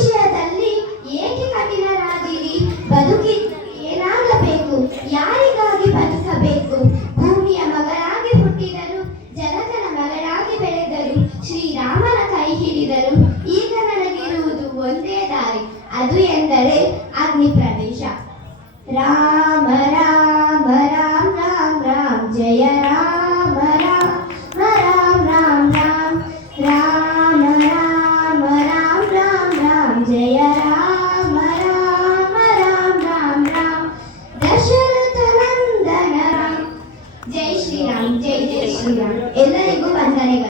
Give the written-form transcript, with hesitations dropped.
ವಿಷಯದಲ್ಲಿ ಏಕೆ ಕಠಿಣರಾದಿರಿ? ಬದುಕಿದ್ದರೆ ಏನಾಗಬೇಕು? ಯಾರಿಗಾಗಿ ಬದುಕಬೇಕು? ಭೂಮಿಯ ಮಗಳಾಗಿ ಹುಟ್ಟಿದರು, ಜನಕನ ಮಗಳಾಗಿ ಬೆಳೆದರು, ಶ್ರೀರಾಮನ ಕೈ ಹಿಡಿದರು. ಈಗ ನನಗಿರುವುದು ಒಂದೇ ದಾರಿ, ಅದು ಎಂದರೆ ಅಗ್ನಿ ಪ್ರವೇಶ. ರಾಮ ರಾಮ ರಾಮ ರಾಮ ರಾಮ ಜಯ ರಾಮ ರಾಮ ರಾಮ ರಾಮ ರಾಮ ರಾಮ ರಾಮ ರಾಮ ರಾಮ ರಾಮ ಜಯ ರಾಮ ರಾಮ ರಾಮ ರಾಮ ರಾಮ ದಶರಥ ನಂದನ ರಾಮ. ಜೈ ಶ್ರೀರಾಮ್, ಜೈ ಜೈ ಶ್ರೀರಾಮ್. ಎಲ್ಲರಿಗೂ ವಂದನೆಗಳು.